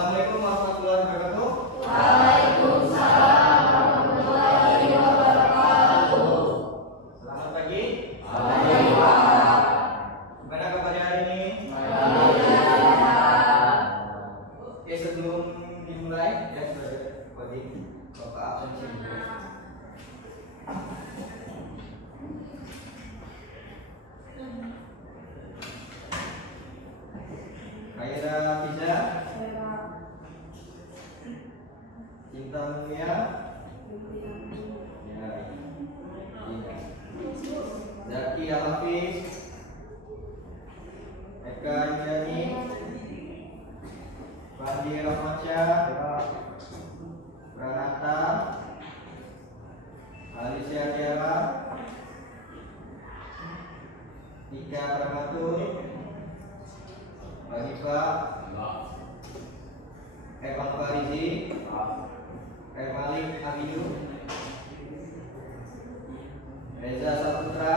Assalamualaikum warahmatullahi wabarakatuh. Waalaikumsalam warahmatullahi wabarakatuh. Selamat pagi. Pagi Pak. Gimana kabarnya hari ini? Oke, sebelum dimulai ya sebagai pagi Bapak absensi. Khaira Fiza, Cinta Mulia, ya, Zaki Al-Hafiz, Eka Indrani, Fandi Rahmansyah, Pranata, Alicia Tiara, Tika Pramatur, Bagifa, Evan Farizi, Malik Hamidu, Reza Saputra.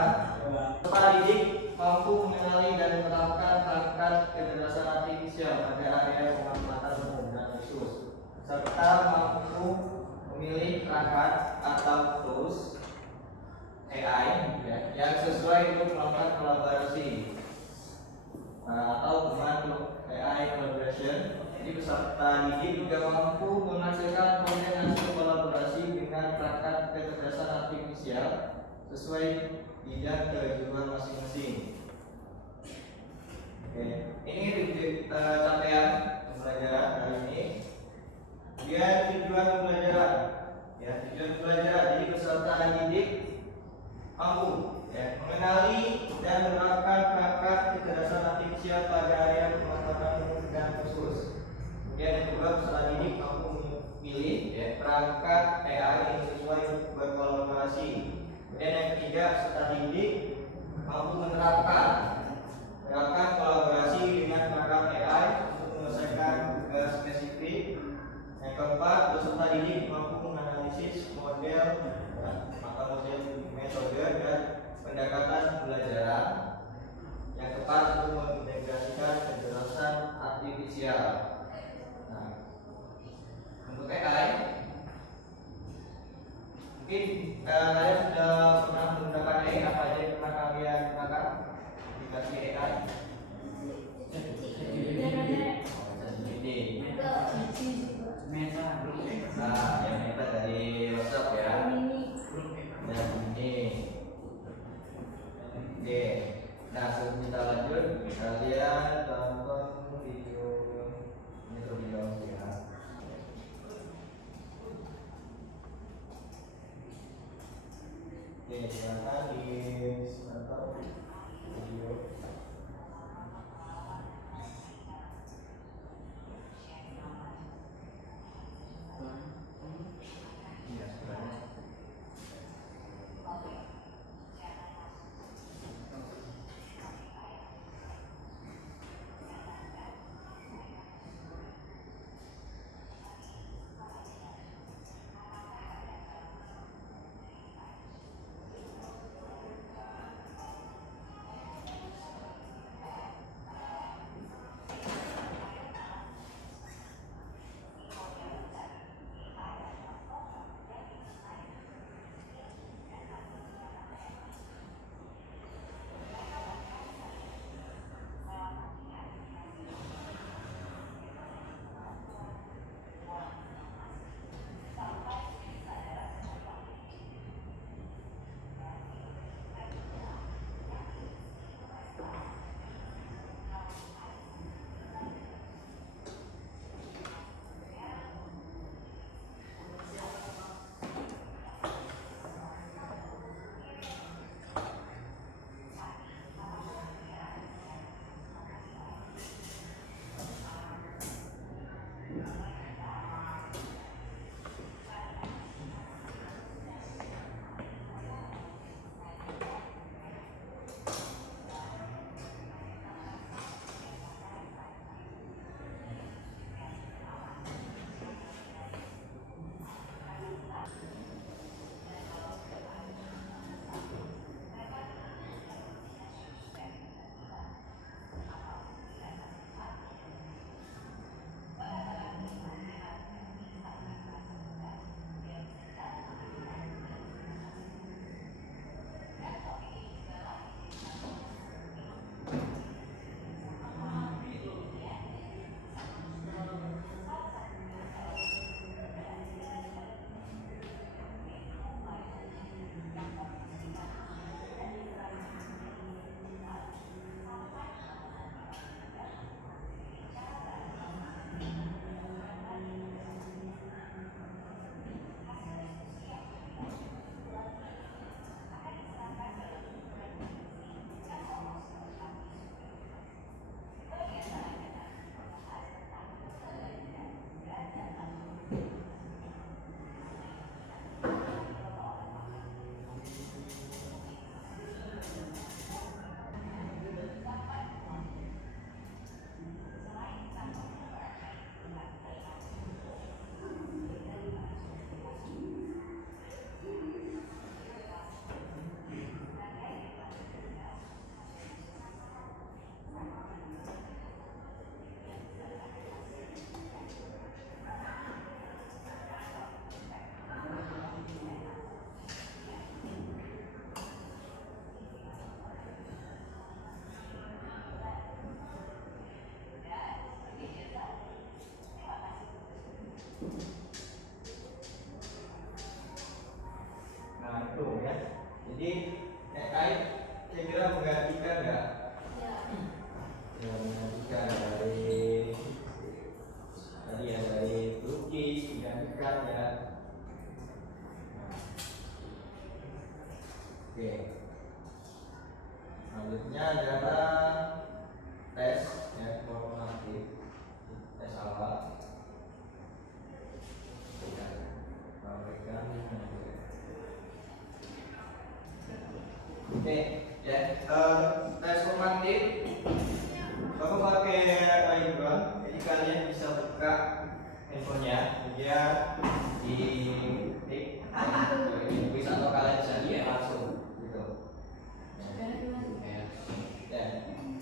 Peserta didik mampu mengenali dan menerapkan perangkat kecerdasan artifisial pada area pemanfaatan umum dan khusus, serta mampu memilih perangkat atau tools AI yang sesuai untuk melakukan kolaborasi atau command AI collaboration. Jadi peserta didik juga mampu menghasilkan konten hasil kolaborasi dengan perangkat kecerdasan artifisial sesuai bidang kejuruan masing-masing. Oke, ini capaian pembelajaran hari ini. Kemudian tujuan pembelajaran, ya tujuan pembelajaran. Jadi peserta didik mampu mengenali dan menerapkan perangkat kecerdasan artifisial pada area pemanfaatan umum dan khusus. Kemudian yang kedua, peserta didik mampu memilih perangkat AI yang sesuai untuk berkolaborasi. Kemudian yang ketiga, peserta didik mampu menerapkan kolaborasi dengan perangkat AI untuk menyelesaikan tugas spesifik. Yang keempat, peserta didik mampu menganalisis model metode dan pendekatan pembelajaran. Yang keempat, untuk mengintegrasikan kecerdasan artifisial. Nah, untuk AI, mungkin kalian sudah pernah menggunakan AI. Apa aja yang pernah kalian gunakan aplikasi AI? Nah, yang Meta dari WhatsApp ya. Dan ini. Oke. Nah, sebelum kita lanjut, kalian tonton video ini terlebih dahulu ya. Oke, silakan di start video.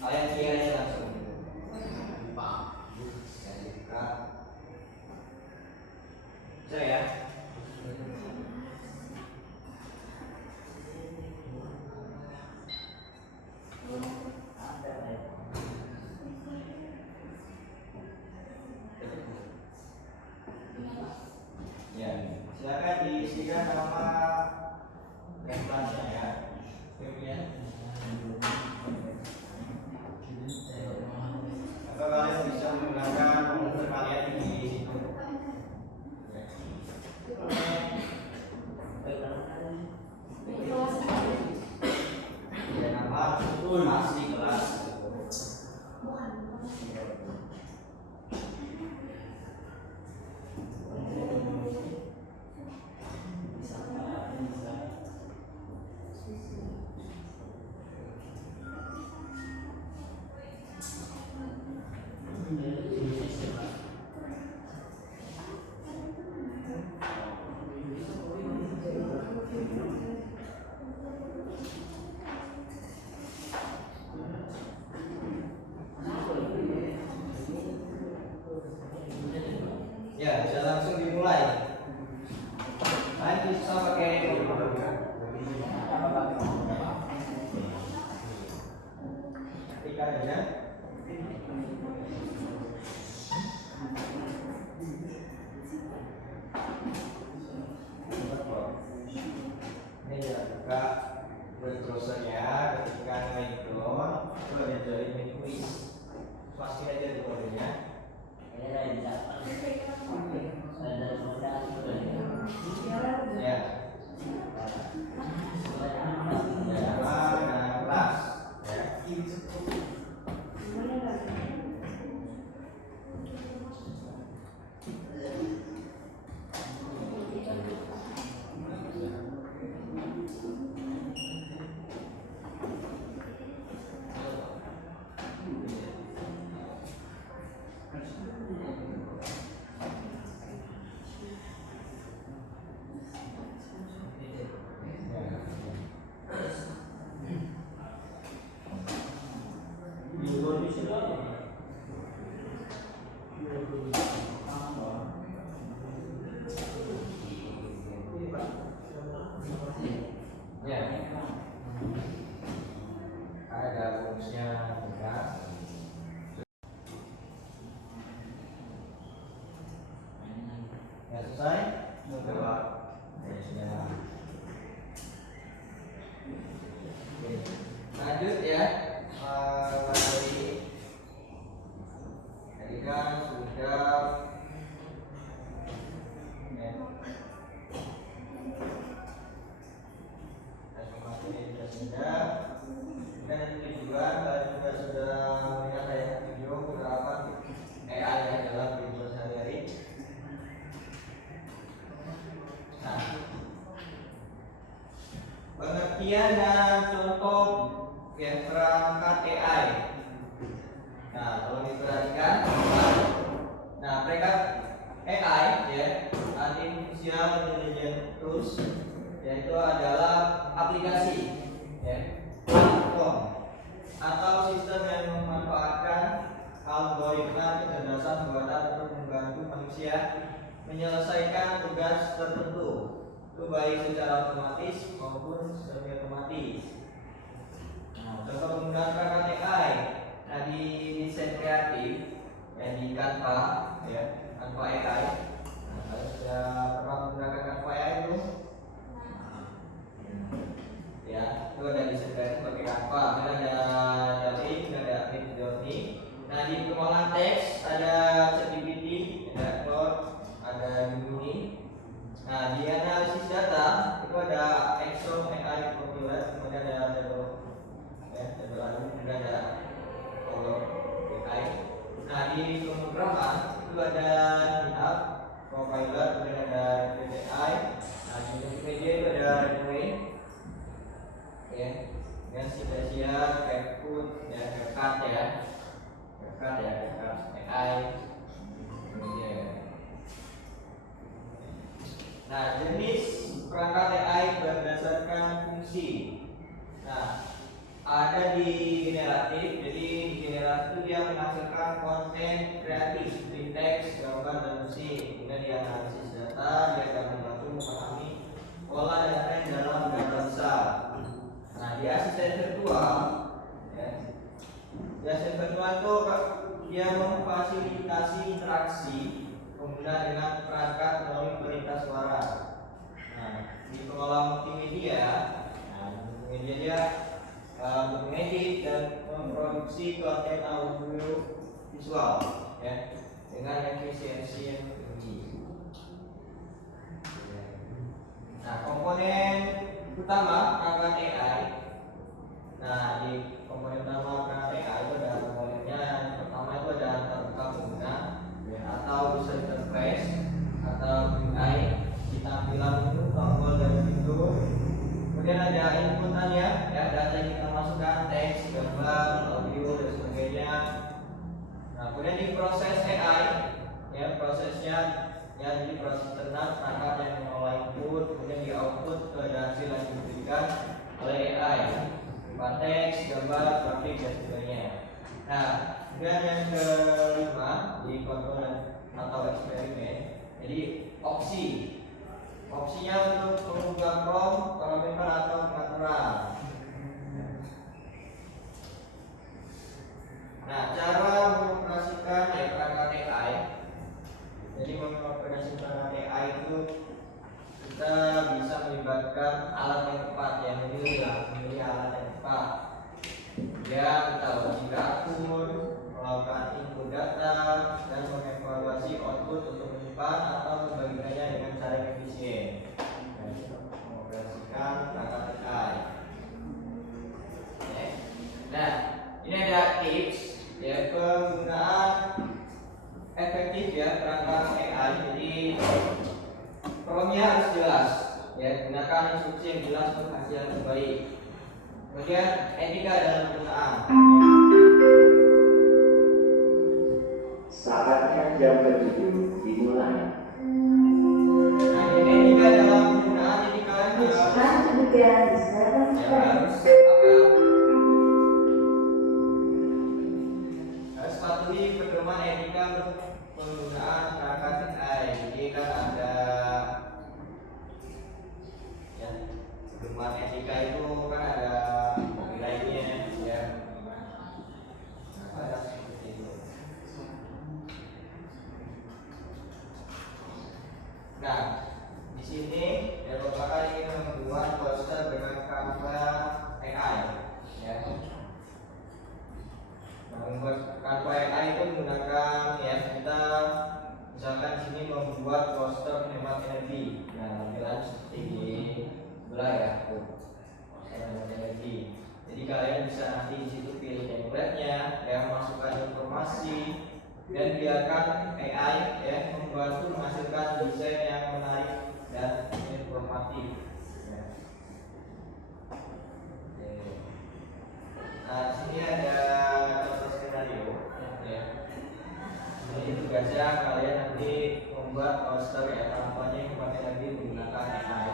Kalian klik aja langsung. Ya, dibuka. Bisa ya? Ya, silakan diisikan nama referensinya ya. Kemudian atau kalian bisa menggunakan komputer kalian di situ. Ya, nama masih kelas. Ya, bisa langsung dimulai. Nanti bisa pakai komputer kan? Ketika aja. Ini ya, buka web browsernya. Ketika nge-download, itu ada dari quiz. Pasti aja di kodenya. Ya. Kelas. Ya. Ya. Ada rumusnya juga. Ya, selesai? Coba. Ya, sudah. Oke. Lanjut ya. Tadi kan sudah ya. Sudah. Dan itu juga kalian juga sudah melihat saya video beberapa AI ya dalam video sehari-hari. Nah, pengertian dan contoh perangkat AI. Nah, kalau diperhatikan, nah perangkat AI ya, artificial intelligence tools, yaitu adalah aplikasi ya, platform atau sistem yang memanfaatkan algoritma kecerdasan buatan untuk membantu manusia menyelesaikan tugas tertentu, itu baik secara otomatis maupun semi otomatis. Nah, contoh penggunaan perangkat AI, nah di desain kreatif yang di Canva ya, Canva AI. Nah, kalau sudah pernah menggunakan Canva AI itu, ya, itu ada desain kreatif pakai Canva. Ada Daring, ada Midjourney. Nah, di pengolahan teks ada ChatGPT, ada Claude, ada Gemini. Nah, di analisis data itu ada Exxon AI Copilot, kemudian ada Table, ya, Table kemudian ada Color AI. Nah, di pemrograman itu ada GitHub, Copilot, kemudian ada AI. Nah, di multimedia itu ada Runway, ya, dan Synthesia, CapCut, ya, CapCut ya, CapCut ya, CapCut AI. Kemudian nah, jenis perangkat AI berdasarkan fungsi. Nah, ada di generatif. Jadi di generatif itu dia menghasilkan konten kreatif seperti teks, gambar, dan musik. Kemudian dia analisis data, dia akan membantu memahami pola dan tren dalam data besar. Nah, di asisten virtual, ya, di asisten virtual itu dia memfasilitasi interaksi pengguna dengan perangkat melalui perintah suara. Nah, di pengelola multimedia, multimedia dia mengedit dan memproduksi konten audio visual, ya, dengan efisiensi yang tinggi. Nah, komponen utama perangkat AI. Nah, di komponen utama perangkat AI itu ada komponennya. Yang pertama itu ada antarmuka pengguna, ya, atau user interface atau UI di tampilan menu, tombol, dan fitur. Kemudian ada inputannya, ya, data yang kita masukkan, teks, gambar, audio, dan sebagainya. Nah, kemudian di proses AI, ya, prosesnya, ya, jadi proses ternak perangkat yang mengolah input, kemudian di output ke hasil yang diberikan oleh AI, berupa teks, gambar, grafik, dan sebagainya. Nah, kemudian yang kelima di komponen atau eksperimen, jadi opsi. Opsinya untuk mengubah prompt, parameter, atau pengaturan. Nah, cara mengoperasikan perangkat AI. Jadi mengoperasikan perangkat AI itu kita bisa melibatkan alat yang tepat, yang memilih alat yang tepat. Ya, kita wajib atur, melakukan input data, dan mengevaluasi output untuk menyimpan atau membagikannya dengan cara yang efisien. Mengoperasikan perangkat AI. Nah, ini ada tips, ya, penggunaan efektif, ya, perangkat AI. Jadi promnya harus jelas, ya, gunakan instruksi yang jelas untuk hasil yang terbaik. Kemudian etika dalam penggunaan. Saatnya jam berhitung dimulai. Nah, etika dalam penggunaan, jadi kalian harus harus patuhi pedoman etika untuk penggunaan perangkat AI. Jadi kan ada, ya, pedoman etika itu kan ada nilainya, ya. Ada seperti itu. Nah, di sini ya, Bapak ingin membuat poster dengan Canva AI, ya. Nah, membuat Canva AI itu menggunakan, ya, kita misalkan di sini membuat poster hemat energi. Nah, tampilan seperti ini, sebelah, ya, tuh, poster hemat energi. Jadi kalian bisa nanti di situ pilih template-nya, ya, masukkan informasi, dan biarkan AI, ya, membantu menghasilkan desain yang menarik dan informatif, ya. Oke. Nah, di sini ada contoh skenario, ya. Jadi tugasnya kalian nanti membuat poster, ya, kampanye kepada energi menggunakan AI.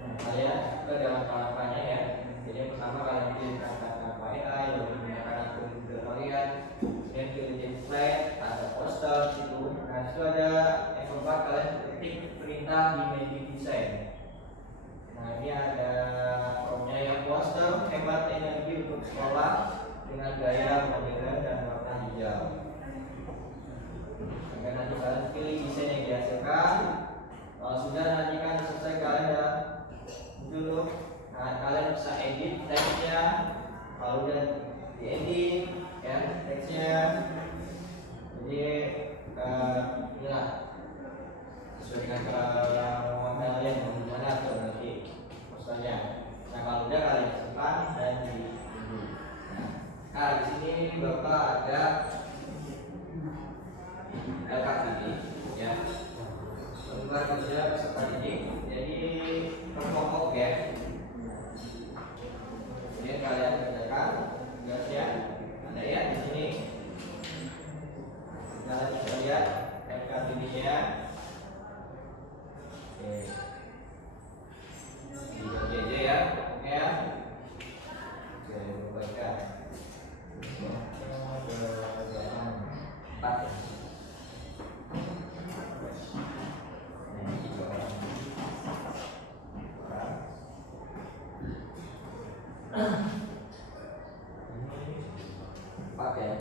Nah, kalian ke dalam kampanye, ya. Jadi yang pertama kalian pilih perangkat AI, lalu menggunakan akun Google kalian, kemudian pilih template, ada poster situ. Nah, itu ada yang keempat, kalian ketik perintah di media desain. Nah, ini ada promnya, ya, poster hemat energi untuk sekolah dengan gaya modern dan warna hijau. Sampai nanti kalian pilih desain yang dihasilkan. Kalau sudah, nanti kan selesai kalian udah dulu. Nah, kalian bisa edit teksnya. Kalau udah diedit, ya, teksnya, jadi inilah sesuai dengan kemauan kalian mau gimana tuh nanti posternya. Nah, kalau udah kalian simpan dan ditunggu. Nah, di sini Bapak ada LKTV, ya, lembar kerja peserta didik. Jadi berkelompok, ya. Jadi kalian kerjakan tugasnya, ada, ya, di sini. Kalian bisa lihat LKTV-nya. Oke. Di JJ, ya, ya. Oke. ya.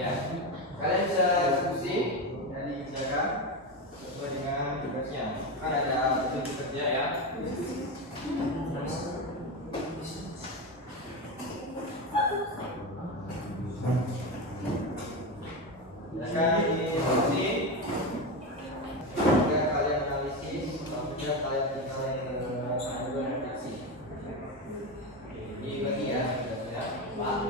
Ya, kalian bisa diskusi dan dikerjakan sesuai dengan tugasnya. Kan ada tugas kerja ya. Silakan diskusi. Juga kalian analisis, kemudian kalian argumentasi. Ini bagi ya, Pak.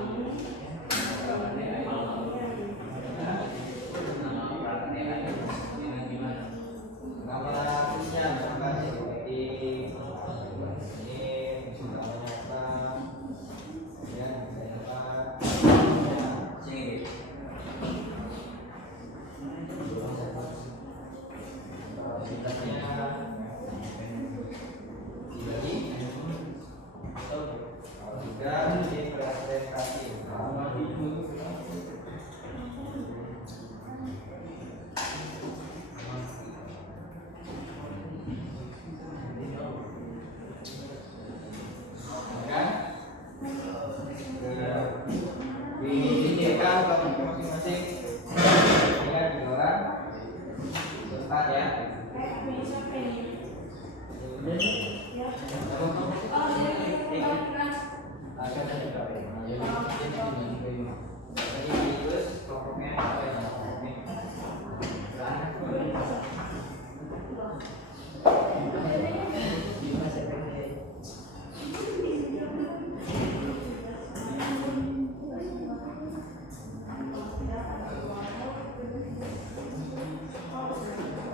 Nama khususnya misalkan seperti ini sudah nyata, kemudian bisa apa sini. Kapasitasnya dibagi juga dipresentasi. Disediakan bagi masing-masing dengan 3 orang tempat ya.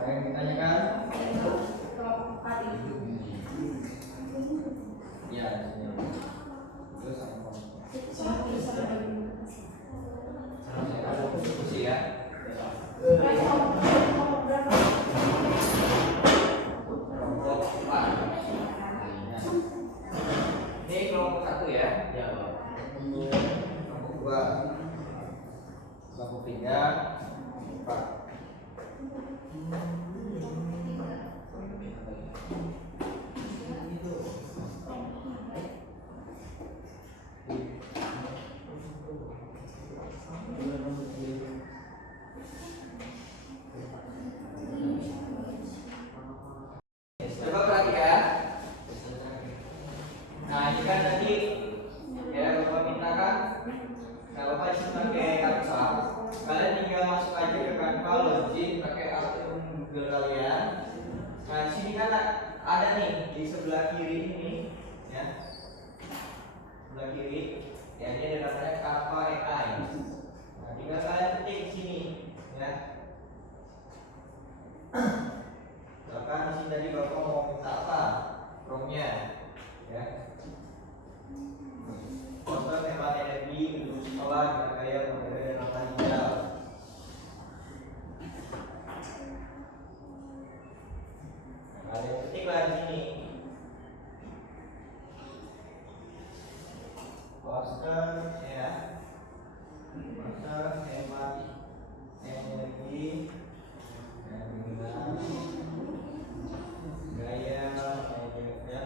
Yang ditanyakan? Ya, terus diskusi ya. Kelompok 4. Ini kelompok 1 ya. Kelompok 2, kelompok 3, 4. Coba perhatikan. Nah, ini kan tadi ya Bapak mintakan. Nah, Bapak isi pakai Canva. Kalian tinggal masuk aja ke Canva, login pakai akun Google kalian. Nah, di sini kan ada nih di sebelah kiri ini ya. Sebelah kiri ya, ini ada namanya Canva AI. Nah, tinggal kalian ketik di sini ya. Bahkan di sini tadi Bapak mau minta apa? Promnya ya. Konsep hemat energi, gedung sekolah dengan gaya modern dan ramah hijau. Kalian ketiklah di sini. Konsep ya. Konsep hemat energi dan dengan gaya ya.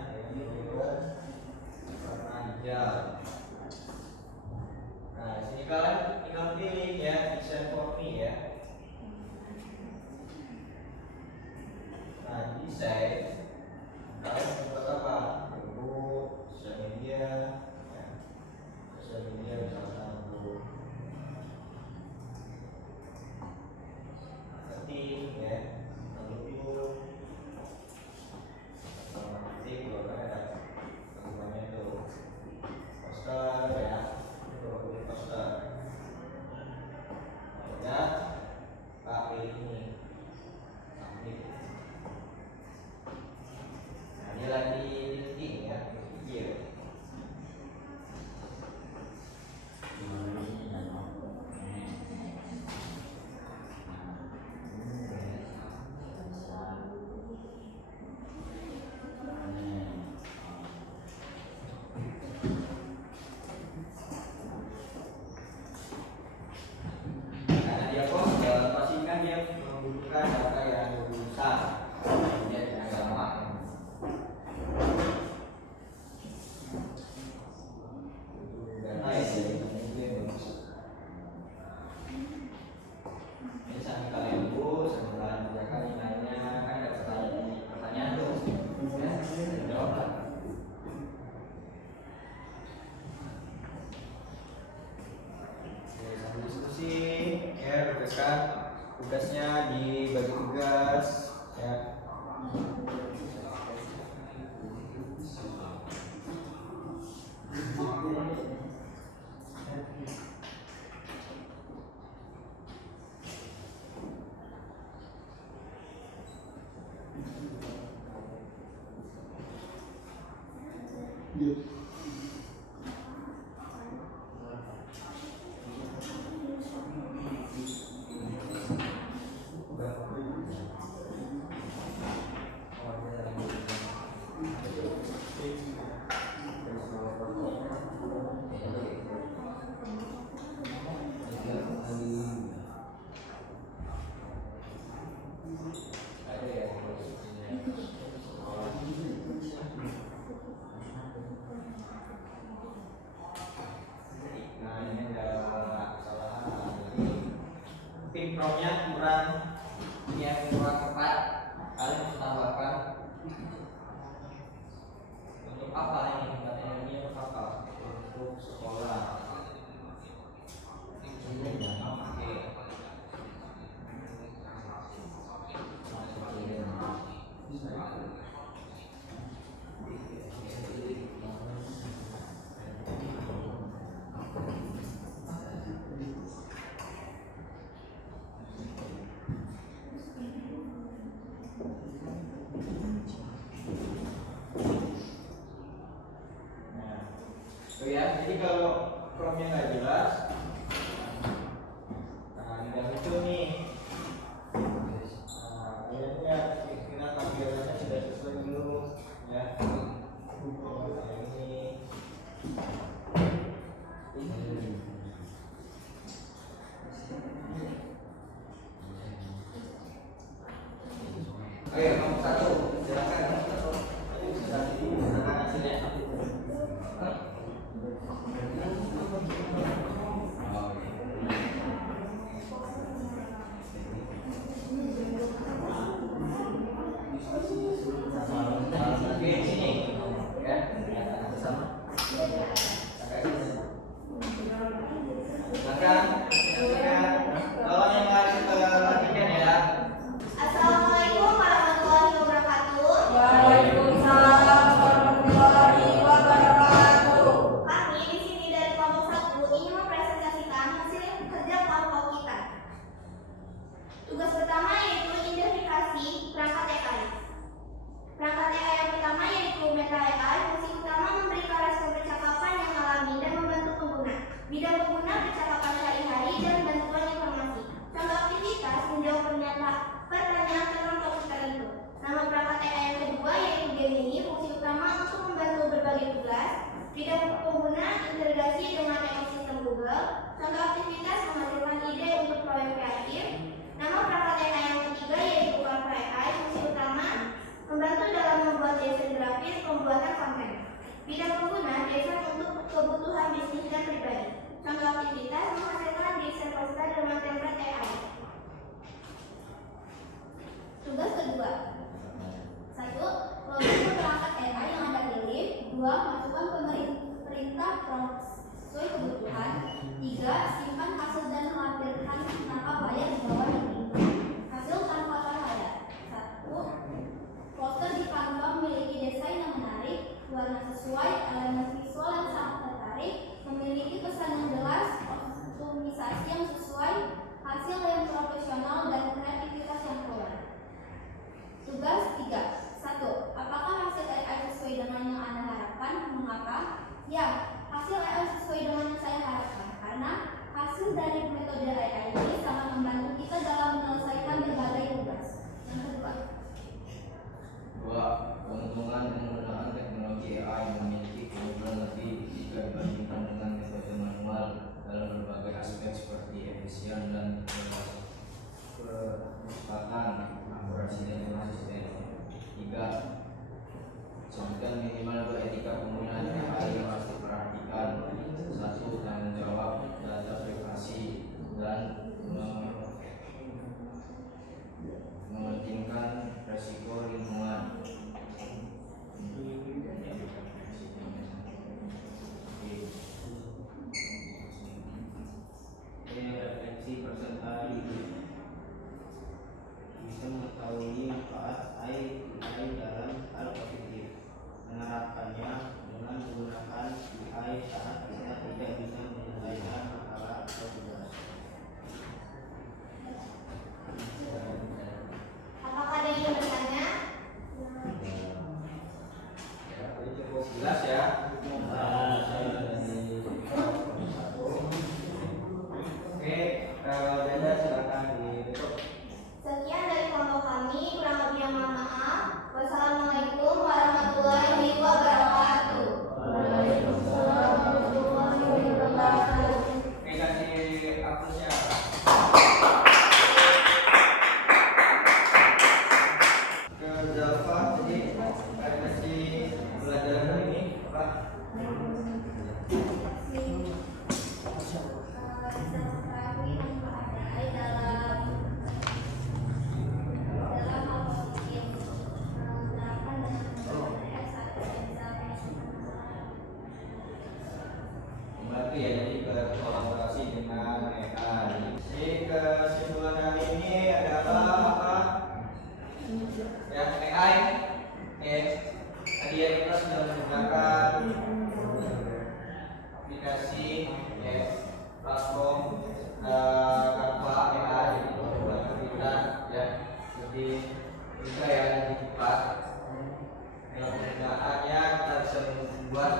Nah, ini ada kesalahan. Jadi promnya kurang, ini yang kurang tepat. Kalian harus tambahkan. Untuk apa ini? Katanya ini untuk apa? Untuk sekolah. Oke. Oh ya, jadi kalau promnya nggak jelas, nah ini udah muncul nih. Nah, kayaknya kira-kira tampilannya sudah sesuai dulu, ya. Kayak ini. Oke, nomor 1, silakan nomor 1. Ini sudah diserahkan hasilnya. Oke, sini. Ya, sama. Silakan. Tolong yang lain perhatikan ya. Assalamualaikum warahmatullahi wabarakatuh. Waalaikumsalam warahmatullahi wabarakatuh. Kami di sini dari kelompok 1 ingin mempresentasikan hasil kerja kelompok kita. Tugas pertama yaitu identifikasi perangkat AI. Perangkat AI yang pertama yaitu Meta AI. Fungsi utama memberikan respon percakapan yang alami dan membantu pengguna. Bidang pengguna percakapan sehari-hari dan bantuan informasi. Contoh aktivitas menjawab pertanyaan tentang topik tertentu. Nama perangkat AI yang kedua yaitu Gemini. Fungsi utama untuk membantu berbagai tugas. Bidang pengguna integrasi dengan ekosistem Google. Contoh aktivitas menghasilkan ide untuk proyek kreatif. Nama perangkat AI yang ketiga yaitu Canva AI. Fungsi utama membantu dalam membuat desain grafis, pembuatan konten. Bidang pengguna desain untuk kebutuhan bisnis dan pribadi. Contoh aktivitas menghasilkan desain poster dengan template AI. Tugas kedua. 1. Produksi perangkat AI yang ada pilih. 2. Masukkan perintah prompt sesuai kebutuhan. 3. Simpan hasil dan lampirkan tanpa bayar di bawah ini. Hasil tanpa layar. 1. Poster di Canva memiliki desain yang menarik, warna sesuai, elemen visual yang sangat tertarik, memiliki pesan yang jelas, optimisasi yang sesuai, hasil yang profesional dan kreativitas yang keluar. Tugas 3. 1. Apakah hasil AI sesuai dengan yang Anda harapkan? Mengapa? Ya, hasil AI sesuai dengan yang saya harapkan karena hasil dari metode AI ini sangat membantu kita dalam menyelesaikan berbagai tugas. Yang kedua. 2. Keuntungan penggunaan teknologi AI memiliki keunggulan lebih jika dibandingkan dengan metode manual dalam berbagai aspek seperti efisien dan kecepatan, akurasi dan konsisten. 3. Sebutkan minimal 2 etika penggunaan AI yang harus diperhatikan. 1. Tanggung jawab data privasi dan mementingkan resiko lingkungan. Refleksi peserta didik bisa mengetahui manfaat AI dalam hal positif, menerapkan tadi ya kita sudah menggunakan aplikasi ya, platform Canva AI untuk membantu kita ya lebih mudah ya, lebih cepat. Dalam penggunaannya kita bisa membuat